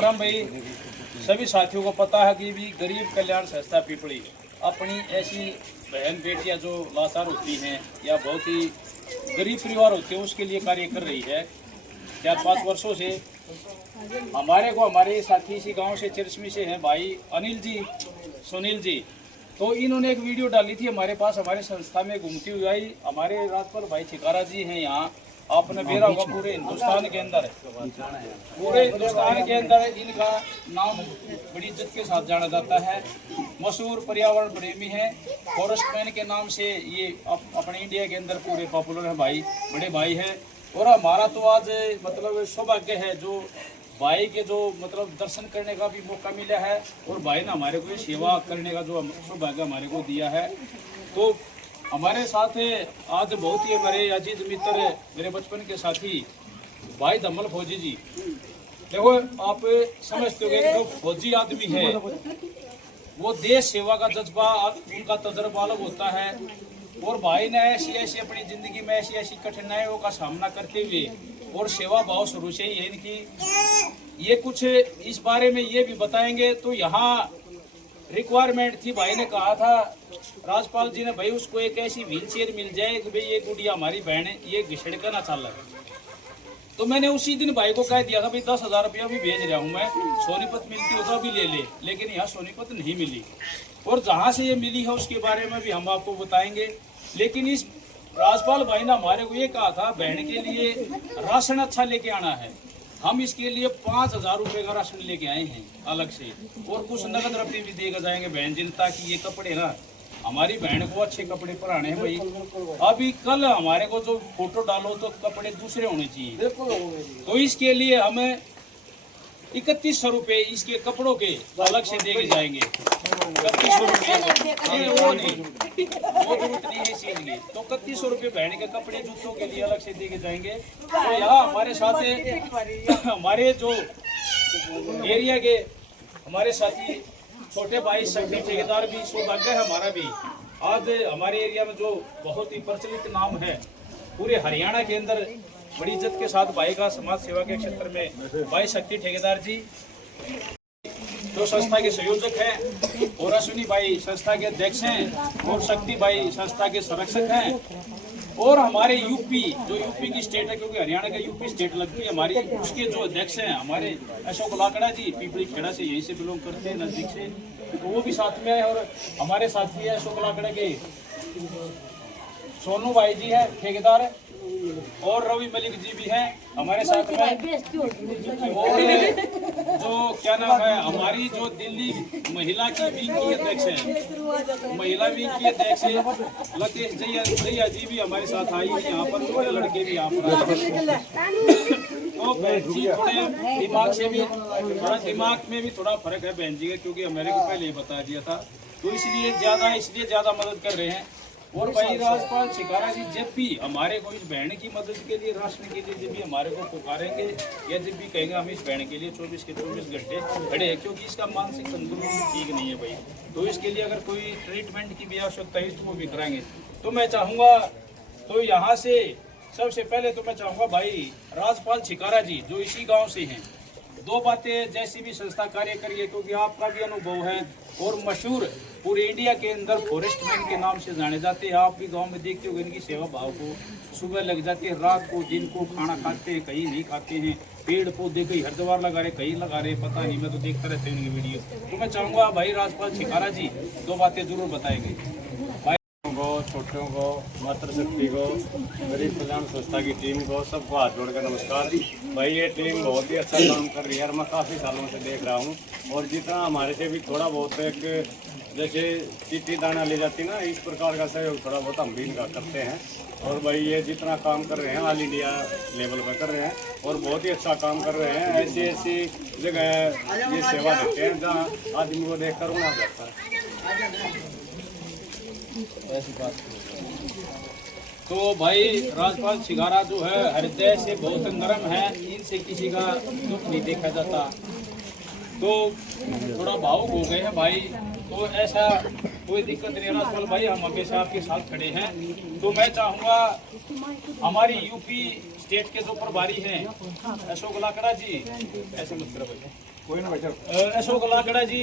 परम भाई सभी साथियों को पता है कि भी गरीब कल्याण संस्था पिपली अपनी ऐसी बहन बेटियां जो लाचार होती हैं या बहुत ही गरीब परिवार होते हैं उसके लिए कार्य कर रही है। 4-5 वर्षों से हमारे साथी इसी गांव से चिरसमी से हैं भाई अनिल जी, सुनील जी, तो इन्होंने एक वीडियो डाली थी हमारे पास, हमारे संस्था में घूमती हुई आई। हमारे राजपाल भाई छिकारा जी हैं यहाँ, आपने बेरा होगा पूरे हिंदुस्तान के अंदर इनका नाम बड़ी इज्जत के साथ जाना जाता है। मशहूर पर्यावरण प्रेमी है, फॉरेस्ट मैन के नाम से ये अपने इंडिया के अंदर पूरे पॉपुलर है भाई, बड़े भाई है। और हमारा तो आज मतलब सौभाग्य है जो भाई के जो मतलब दर्शन करने का भी मौका मिला है और भाई ने हमारे को सेवा करने का जो सौभाग्य हमारे को दिया है। तो हमारे साथ आज बहुत ही हमारे अजीज मित्र, मेरे बचपन के साथी भाई धमल फौजी जी। देखो आप समझते हो कि जो फौजी आदमी है वो देश सेवा का जज्बा, उनका तजर्बा अलग होता है। और भाई ने ऐसी अपनी जिंदगी में ऐसी कठिनाइयों का सामना करते हुए और सेवा भाव शुरू से ही है इनकी। ये कुछ इस बारे में ये भी बताएंगे। तो यहाँ रिक्वायरमेंट थी, भाई ने कहा था राजपाल जी ने भाई उसको एक ऐसी व्हील चेयर मिल जाए कि भाई ये गुड़िया हमारी बहन है, ये घिसड़ कर ना चल रहा। तो मैंने उसी दिन भाई को कह दिया था भाई 10,000 रुपया भी भेज रहा हूँ मैं, सोनीपत मिलती होगा भी ले ले, लेकिन यहाँ सोनीपत नहीं मिली। और जहाँ से ये मिली है उसके बारे में भी हम आपको बताएंगे। लेकिन इस राजपाल भाई ने हमारे को ये कहा था बहन के लिए राशन अच्छा लेके आना है। हम इसके लिए 5,000 रुपये का राशन लेके आए हैं अलग से, और कुछ नगद रुपये भी देकर जाएंगे बहन जिन, ताकि ये कपड़े ना हमारी बहन को अच्छे कपड़े पहनाने हैं भाई। अभी कल हमारे को जो फोटो डालो तो कपड़े दूसरे होने चाहिए, तो इसके लिए हमें 3100 रुपये इसके कपड़ों के अलग से देके जाएंगे। 3100 रुपये वो जरूरत नहीं है इसीलिए, तो 3100 रुपये बहन के कपड़े जूतों के लिए अलग से देके जाएंगे। तो यहाँ हमारे साथ हमारे जो एरिया के हमारे साथी छोटे भाई शक्ति ठेकेदार भी, सौभाग्य है हमारा भी आज हमारे एरिया में जो बहुत ही प्रचलित नाम है पूरे हरियाणा के अंदर, बड़ी इज्जत के साथ भाई का समाज सेवा के क्षेत्र में भाई शक्ति ठेकेदार जी जो संस्था के संयोजक हैं, और अश्विनी भाई संस्था के अध्यक्ष हैं, और शक्ति भाई संस्था के संरक्षक हैं। और हमारे यूपी जो यूपी की स्टेट है, क्योंकि हरियाणा का यूपी स्टेट लगती है हमारी, उसके जो अध्यक्ष हैं हमारे अशोक लाकड़ा जी, पिपली खेड़ा से यहीं से बिलोंग करते हैं नजदीक से, तो वो भी साथ में है। और हमारे साथी है अशोक लाकड़ा के सोनू भाई जी है ठेकेदार, और रवि मलिक जी भी हैं हमारे साथ में। और जो क्या नाम है हमारी जो दिल्ली महिला की विंग की अध्यक्ष है, महिला विंग की अध्यक्ष लतेश जैया जी भी हमारे साथ आई है यहाँ पर, थोड़े लड़के भी यहाँ पर। तो बहन जी थोड़े दिमाग से भी दिमाग में भी थोड़ा फर्क है बहन जी का, क्योंकि मेरे को पहले ही बता दिया था, तो इसलिए ज्यादा मदद कर रहे हैं। और भाई राजपाल छिकारा जी जब भी हमारे को इस बहन की मदद के लिए, राशन के लिए जब भी हमारे को पुकारेंगे या जब भी कहेंगे हम इस बहन के लिए 24 के 24 घंटे खड़े हैं, क्योंकि इसका मानसिक संतुलन ठीक नहीं है भाई, तो इसके लिए अगर कोई ट्रीटमेंट की भी आवश्यकता है तो वो भी कराएंगे। तो मैं चाहूँगा, तो यहाँ से सबसे पहले तो मैं चाहूँगा भाई राजपाल छिकारा जी जो इसी गाँव से हैं, दो बातें जैसी भी संस्था कार्य करिए, क्योंकि आपका भी अनुभव है और मशहूर पूरे इंडिया के अंदर फॉरेस्ट मैन के नाम से जाने जाते हैं। आप भी गांव में देखते हो इनकी सेवा भाव को, सुबह लग जाते हैं, रात को दिन को खाना खाते हैं, कहीं नहीं खाते हैं, पेड़ पौधे कहीं हरिद्वार लगा रहे, कहीं लगा रहे, पता नहीं, मैं तो देखता रहता हूँ उनकी वीडियो। तो मैं चाहूँगा भाई राजपाल छिकारा जी दो बातें जरूर बताएंगे। छोटों को, मातृशक्ति को, गरीब कल्याण संस्था की टीम को, सबको हाथ जोड़कर नमस्कार। भाई ये टीम बहुत ही अच्छा काम कर रही है और मैं काफ़ी सालों से देख रहा हूँ, और जितना हमारे से भी थोड़ा बहुत एक जैसे चिट्ठी दाना ले जाती ना, इस प्रकार का सहयोग थोड़ा बहुत हम भी इनका करते हैं। और भाई ये जितना काम कर रहे हैं ऑल इंडिया लेवल पर कर रहे हैं और बहुत ही अच्छा काम कर रहे हैं। ऐसी जगह ये सेवा देते हैं जहाँ आदमी को देख कर रोना जाता है। ऐसी बात तो भाई राजपाल छिकारा जो है हृदय से बहुत नरम है, इनसे किसी का दुख नहीं देखा जाता, तो थोड़ा भावुक हो गए हैं भाई। तो ऐसा कोई दिक्कत नहीं राजपाल भाई, हम हमेशा आपके साथ खड़े हैं। तो मैं चाहूँगा हमारी यूपी स्टेट के जो प्रभारी हैं अशोक लाकड़ा जी, ऐसे मत करो भाई, कोई ना भाई साहब। अशोक लाकड़ा जी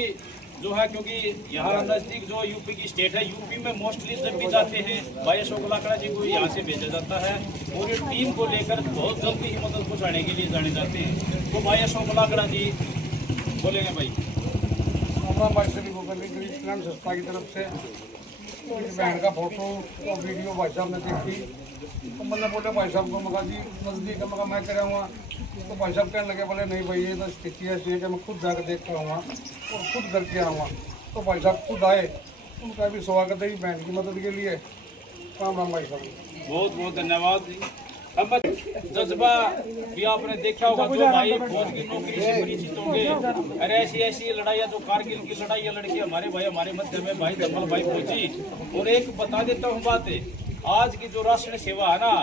जो है, क्योंकि यहाँ नज़दीक जो यूपी की स्टेट है, यूपी में मोस्टली जब भी जाते हैं भाई अशोक लाकड़ा जी को यहाँ से भेजा जाता है और ये टीम को लेकर बहुत जल्दी ही मदद पहुँचाने के लिए जाने जाते हैं। तो भाई अशोक लाकड़ा जी बोलेंगे भाई। हमारा भाई सभी को गरीब कल्याण संस्था की तरफ से इस बहन का फोटो और वीडियो भाई साहब ने देखी तो मैंने बोला भाई साहब को, मगा जी नज़दीक है, मगा मैं कराऊँगा। तो भाई साहब कहने लगे, बोले नहीं भाई ये तो स्थिति ऐसी है कि मैं खुद जाकर देख कर आऊँगा और खुद करके आऊँगा। तो भाई साहब खुद आए, उनका भी स्वागत है बहन की मदद के लिए। राम राम भाई साहब, बहुत बहुत धन्यवाद। अब जज्बा भी आपने देखा होगा, जो भाई फौज की नौकरी से परिचित होंगे, अरे ऐसी ऐसी लड़ाइयाँ जो कारगिल की लड़ाइयाँ लड़की हमारे भाई हमारे मध्य में भाई दमल भाई फौजी। और एक बता देता हूँ बात, आज की जो राशन सेवा है ना,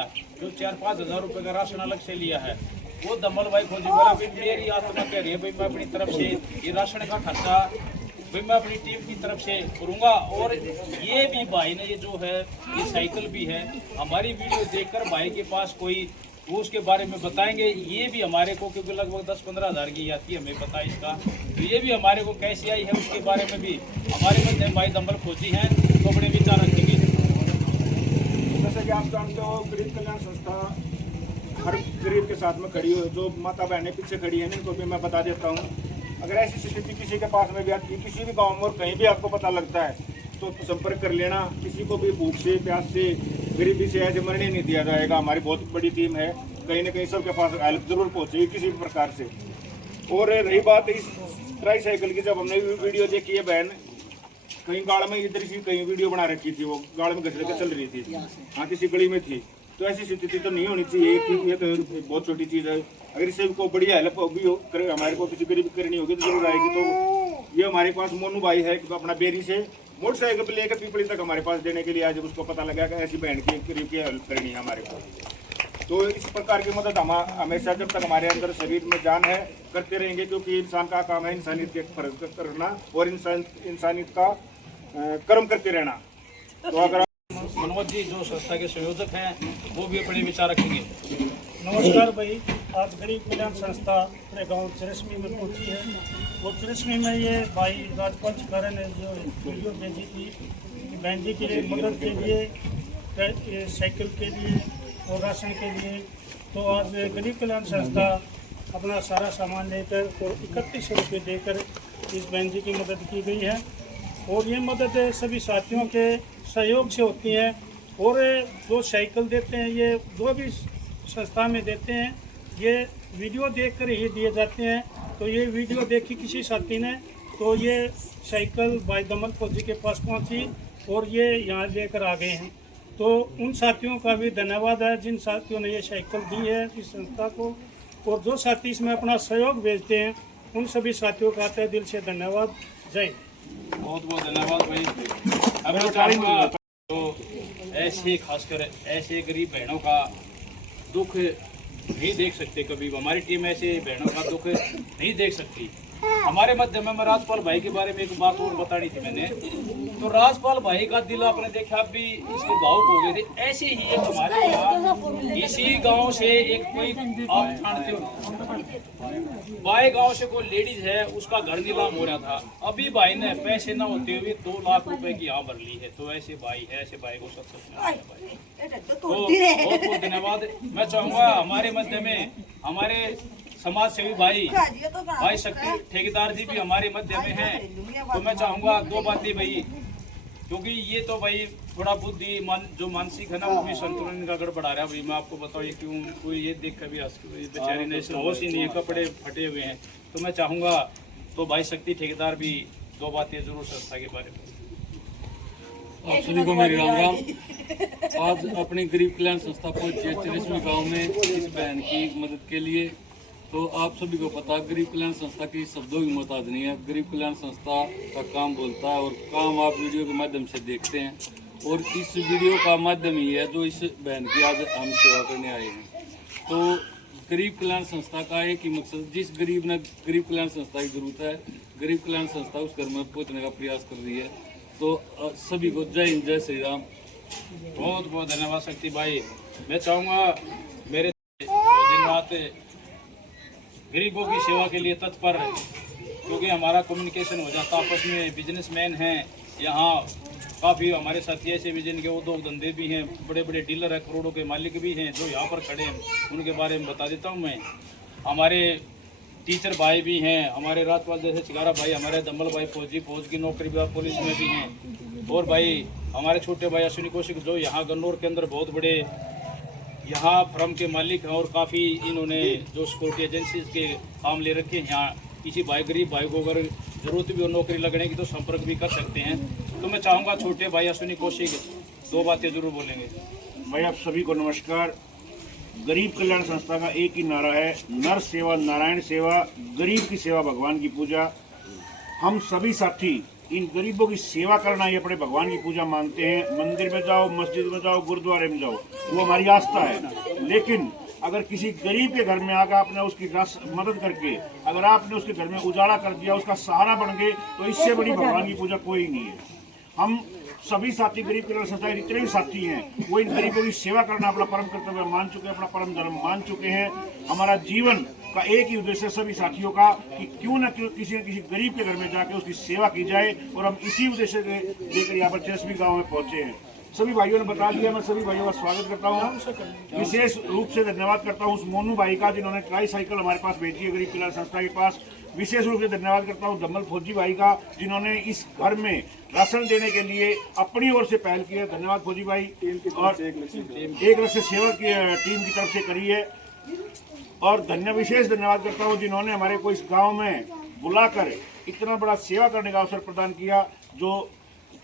जो 4-5 हज़ार रुपये का राशन अलग से लिया है, वो दमल भाई फौजी बोला भाई मेरी आत्मा कह रही है भाई मैं अपनी तरफ से ये राशन का खर्चा भाई मैं अपनी टीम की तरफ से करूँगा। और ये भी भाई ने ये जो है ये साइकिल भी है, हमारी वीडियो देखकर भाई के पास कोई वो उसके बारे में बताएंगे। ये भी हमारे को, क्योंकि लगभग 10-15 हज़ार की आती है, हमें पता है इसका, तो ये भी हमारे को कैसे आई है उसके बारे में भी हमारे में भाई दमल फौजी हैं तो अपने विचार रखेंगे। जैसे कि आप जानते हो, गरीब कल्याण संस्था हर गरीब के साथ में खड़ी हो। जो माता बहनें पीछे खड़ी हैं इनको भी मैं बता देता हूँ, अगर ऐसी स्थिति किसी के पास में भी आती है, किसी भी गांव में और कहीं भी आपको पता लगता है तो संपर्क कर लेना। किसी को भी भूख से, प्यास से, गरीबी से ऐसे मरने नहीं दिया जाएगा। हमारी बहुत बड़ी टीम है, कहीं ना कहीं सबके पास हेल्प जरूर पहुँचेगी किसी भी प्रकार से। और रही बात इस ट्राई साइकिल की, जब हमने वीडियो देखी है, बहन कहीं गाड़ में इधर से कहीं वीडियो बना रखी थी, वो गाड़ में घसर के चल रही थी, हाँ किसी गली में थी। तो ऐसी स्थिति तो नहीं होनी चाहिए। ये तो बहुत छोटी चीज़ है, अगर इससे को बड़ी हेल्प भी हो हमारे को किसी गरीब करनी होगी तो जरूर आएगी। तो ये हमारे पास मोनू भाई है, अपना बेरी से मोटरसाइकिल पर लेकर पीपली तक हमारे पास देने के लिए आज उसको पता लगा कि ऐसी बहन की गरीब की हेल्प करनी है हमारे को। तो इस प्रकार की मदद हम हमेशा जब तक हमारे अंदर शरीर में जान है करते रहेंगे, क्योंकि इंसान का काम है इंसानियत के फर्ज करना और इंसानियत का कर्म करते रहना। तो अगर मनोज जी जो संस्था के संयोजक हैं वो भी अपने विचार रखेंगे। नमस्कार भाई, आज गरीब कल्याण संस्था अपने गांव चिरस्मी में पहुंची है और चिरस्मी में ये भाई राजपाल चिकारा ने जो वीडियो भेजी थी कि बहन जी के लिए मदद के लिए, साइकिल के लिए और राशन के लिए। तो आज गरीब कल्याण संस्था अपना सारा सामान लेकर और 3100 रुपये देकर इस बहन जी की मदद की गई है। और ये मदद सभी साथियों के सहयोग से होती है। और जो साइकिल देते हैं, ये जो भी संस्था में देते हैं, ये वीडियो देखकर ही दिए जाते हैं। तो ये वीडियो देखी किसी साथी ने, तो ये साइकिल भाई दमल फौजी के पास पहुंची और ये यहाँ लेकर आ गए हैं। तो उन साथियों का भी धन्यवाद है जिन साथियों ने ये साइकिल दी है इस संस्था को। और जो साथी इसमें अपना सहयोग भेजते हैं, उन सभी साथियों का तहे दिल से धन्यवाद। जय बहुत बहुत धन्यवाद भाई। अब मैं चाहूँगा तो ऐसे खासकर ऐसे गरीब बहनों का दुख नहीं देख सकते कभी, हमारी टीम ऐसे बहनों का दुख नहीं देख सकती। हमारे मध्य में राजपाल भाई के बारे में एक बात और बतानी थी मैंने, तो राजपाल भाई का दिल आपने देखा भी इसके भावुक हो गए थे। ऐसे ही एक हमारे यहाँ इसी गांव से एक कोई आप जानते हो बाई गांव से कोई लेडीज है, उसका घर नीलाम हो रहा था। अभी भाई ने पैसे न होते हुए 2 लाख रुपए की यहाँ भर ली है। तो ऐसे भाई है, ऐसे भाई को तो बहुत बहुत धन्यवाद। मैं चाहूँगा हमारे मध्य में हमारे समाज सेवी भाई शक्ति ठेकेदार जी भी हमारे मध्य में हैं। तो मैं चाहूँगा 2 बातें भाई, क्योंकि ये तो भाई थोड़ा बुद्धि जो मानसिक है ना, वो भी संतुलन का गड़बड़ा रहा है भाई। मैं आपको बताऊँ ये क्यों, कोई ये देख कर भी बेचारी ने होश ही नहीं है, कपड़े फटे हुए हैं। तो मैं चाहूँगा तो भाई शक्ति ठेकेदार भी 2 बातें जरूर संस्था के बारे में। आप सभी को मेरी राम राम। आज अपनी गरीब कल्याण संस्था पहुंची है चिरस्मी गाँव में इस बहन की मदद के लिए। तो आप सभी को पता, गरीब कल्याण संस्था की शब्दों की मोहताज नहीं है। गरीब कल्याण संस्था का काम बोलता है और काम आप वीडियो के माध्यम से देखते हैं। और इस वीडियो का माध्यम ही है जो इस बहन की आज हम सेवा करने आए हैं। तो गरीब कल्याण संस्था का एक ही मकसद, जिस गरीब ने गरीब कल्याण संस्था की जरूरत है, गरीब कल्याण संस्था उस घर में पहुँचने का प्रयास कर रही है। तो सभी को जय हिंद, जय श्री राम। बहुत बहुत धन्यवाद शक्ति भाई। मैं चाहूँगा मेरे दिन रात गरीबों की सेवा के लिए तत्पर क्योंकि हमारा कम्युनिकेशन हो जाता आपस में। बिजनेसमैन हैं यहाँ काफ़ी हमारे साथी ऐसे भी जिनके उद्योग धंधे भी हैं, बड़े बड़े डीलर हैं, करोड़ों के मालिक भी हैं जो यहाँ पर खड़े हैं, उनके बारे में बता देता हूँ मैं। हमारे टीचर भाई भी हैं, हमारे राजपाल जैसे चिगारा भाई, हमारे दम्बल भाई फौज की नौकरी पुलिस में भी हैं, और भाई हमारे छोटे भाई अश्विनी कौशिक जो यहाँ गन्नौर के अंदर बहुत बड़े यहाँ फर्म के मालिक हैं, और काफ़ी इन्होंने जो सिक्योरिटी एजेंसीज के काम ले रखे हैं। यहाँ किसी भाई गरीब भाई को अगर ज़रूरत भी हो नौकरी लगने की तो संपर्क भी कर सकते हैं। तो मैं चाहूँगा छोटे भाई अश्विनी कौशिक 2 बातें जरूर बोलेंगे। भाई आप सभी को नमस्कार। गरीब कल्याण संस्था का एक ही नारा है, नर सेवा नारायण सेवा, गरीब की सेवा भगवान की पूजा। हम सभी साथी इन गरीबों की सेवा करना ही अपने भगवान की पूजा मानते हैं। मंदिर में जाओ, मस्जिद में जाओ, गुरुद्वारे में जाओ, वो हमारी आस्था है। लेकिन अगर किसी गरीब के घर में आकर आपने उसकी मदद करके अगर आपने उसके घर में उजाला कर दिया, उसका सहारा बन गए, तो इससे बड़ी भगवान की पूजा कोई नहीं है। हम सभी साथी गरीब कल्याण संस्था के जितने भी साथी हैं वो इन गरीबों की सेवा करना अपना परम कर्तव्य मान चुके हैं, अपना परम धर्म मान चुके हैं। हमारा जीवन का एक ही उद्देश्य सभी साथियों का कि क्यों न किसी गरीब के घर में जाके उसकी सेवा की जाए, और हम इसी उद्देश्य लेकर यहाँ पर चिरस्मी गाँव में पहुंचे हैं। सभी भाइयों ने बता दिया, मैं सभी भाइयों का स्वागत करता हूँ। विशेष रूप से धन्यवाद करता हूँ उस मोनू भाई का जिन्होंने ट्राई साइकिल हमारे पास भेजी है गरीब कल्याण संस्था के पास। विशेष रूप से धन्यवाद करता हूँ दम्बल फौजी भाई का जिन्होंने इस घर में राशन देने के लिए अपनी ओर से पहल की है। धन्यवाद फौजी भाई। और एक लक्ष्य सेवा की टीम की तरफ से करी है। और विशेष धन्यवाद करता हूँ जिन्होंने हमारे को इस गाँव में बुलाकर इतना बड़ा सेवा करने का अवसर प्रदान किया। जो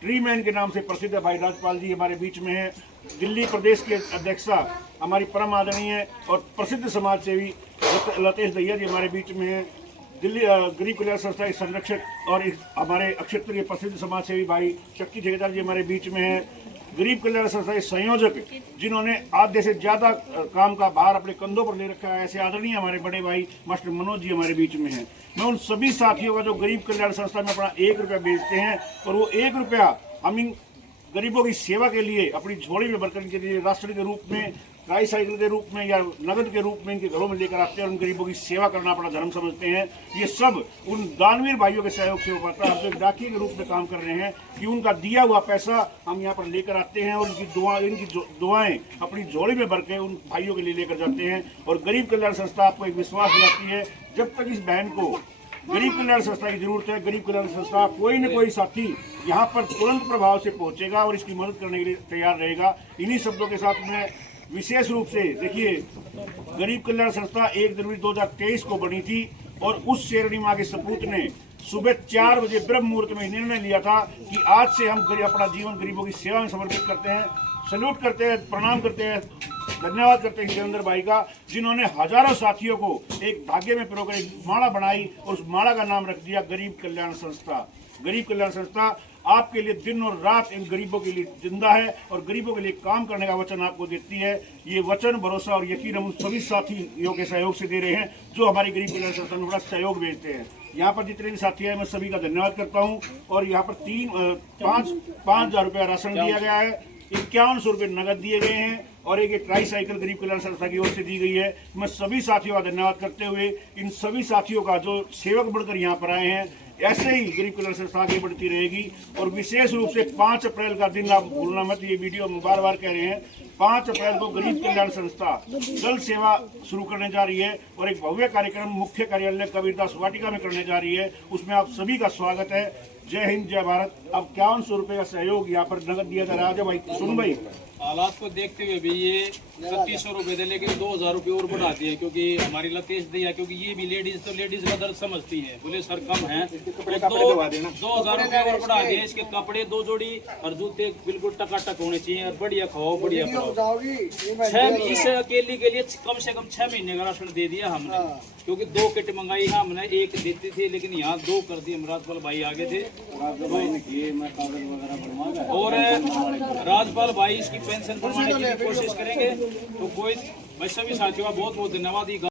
ट्री मैन के नाम से प्रसिद्ध है भाई राजपाल जी हमारे बीच में है। दिल्ली प्रदेश के अध्यक्षा हमारी परम आदरणीय और प्रसिद्ध समाज सेवी लतेश दैया जी हमारे बीच में है। दिल्ली गरीब कल्याण संस्था के संरक्षक और हमारे क्षेत्र के प्रसिद्ध समाज सेवी भाई शक्ति ठेकेदार जी हमारे बीच में है। गरीब कल्याण संस्था के संयोजक जिन्होंने आधे से ज्यादा काम का भार अपने कंधों पर ले रखा है, ऐसे आदरणीय हमारे बड़े भाई मास्टर मनोज जी हमारे बीच में हैं। मैं उन सभी साथियों का जो गरीब कल्याण संस्था में अपना 1 रुपया बेचते हैं, और वो 1 रुपया हम इन गरीबों की सेवा के लिए अपनी झोली में भरकर के लिए राशन के रूप में, ट्राई साइकिल के रूप में या नगद के रूप में इनके घरों में लेकर आते हैं और उन गरीबों की सेवा करना अपना धर्म समझते हैं। ये सब उन दानवीर भाइयों के सहयोग से हो पाता है। हम तो डाकिए के रूप में काम कर रहे हैं कि उनका दिया हुआ पैसा हम यहाँ पर लेकर आते हैं और इनकी दुआएं अपनी झोली में भर के उन भाइयों के लिए लेकर जाते हैं। और गरीब कल्याण संस्था आपको एक विश्वास दिलाती है, जब तक इस बहन को गरीब कल्याण संस्था की जरूरत है, गरीब कल्याण संस्था कोई न कोई साथी यहाँ पर तुरंत प्रभाव से पहुंचेगा और इसकी मदद करने के लिए तैयार रहेगा। इन्हीं शब्दों के साथ मैं विशेष रूप से देखिए, गरीब कल्याण संस्था 1 जनवरी 2023 को बनी थी और उस शेरनी माँ के सपूत ने सुबह 4 बजे ब्रह्म मुहूर्त में निर्णय लिया था कि आज से हम अपना जीवन गरीबों की सेवा में समर्पित करते हैं। सल्यूट करते हैं, प्रणाम करते हैं, धन्यवाद करते हैं देवेंद्र भाई का जिन्होंने हजारों साथियों को एक धागे में पिरोकर एक माला बनाई और उस माला का नाम रख दिया गरीब कल्याण संस्था। गरीब कल्याण संस्था आपके लिए दिन और रात इन गरीबों के लिए जिंदा है और गरीबों के लिए काम करने का वचन आपको देती है। ये वचन, भरोसा और यकीन हम सभी साथियों के सहयोग से दे रहे हैं जो हमारी गरीब कल्याण संस्था में बड़ा सहयोग भेजते हैं। यहाँ पर जितने भी साथी हैं मैं सभी का धन्यवाद करता हूँ। और यहाँ पर 5,000 रुपया राशन दिया गया है, 5100 रुपये नगद दिए गए हैं और एक ट्राई साइकिल गरीब कल्याण संस्था की ओर से दी गई है। मैं सभी साथियों का धन्यवाद करते हुए इन सभी साथियों का जो सेवक बढ़कर यहाँ पर आए हैं, ऐसे ही गरीब कल्याण संस्था आगे बढ़ती रहेगी। और विशेष रूप से 5 अप्रैल का दिन आप भूलना मत, ये वीडियो हम बार बार कह रहे हैं, 5 अप्रैल को गरीब कल्याण संस्था जल सेवा शुरू करने जा रही है और एक भव्य कार्यक्रम मुख्य कार्यालय कबीरदास वाटिका में करने जा रही है। उसमें आप सभी का स्वागत है। जय हिंद, जय भारत। अब 5100 रुपये का सहयोग यहाँ पर नगद दिया जा रहा है। भाई सुन भाई, हालात को देखते हुए भी ये 3700 रुपये थे, लेकिन 2000 रुपये और बढ़ा दिए क्योंकि हमारी लतेश दिया, क्योंकि ये भी लेडीज तो लेडीज का दर्द समझती है। बोले सर कम है तो 2000 रुपये और बढ़ा दिए। इसके कपड़े 2 जोड़ी और जूते बिल्कुल टकाटक होने चाहिए और बढ़िया खाओ बढ़िया खाओ। इस अकेली के लिए कम से कम 6 महीने का राशन दे दिया हमने, क्योंकि 2 किट मंगाई है हमने, 1 देती थी लेकिन यहाँ 2 कर दी। राजपाल भाई आगे थे और राजपाल भाई इसकी पेंशन बढ़वाने की कोशिश करेंगे। तो कोई भाई सभी साथियों का बहुत बहुत धन्यवाद।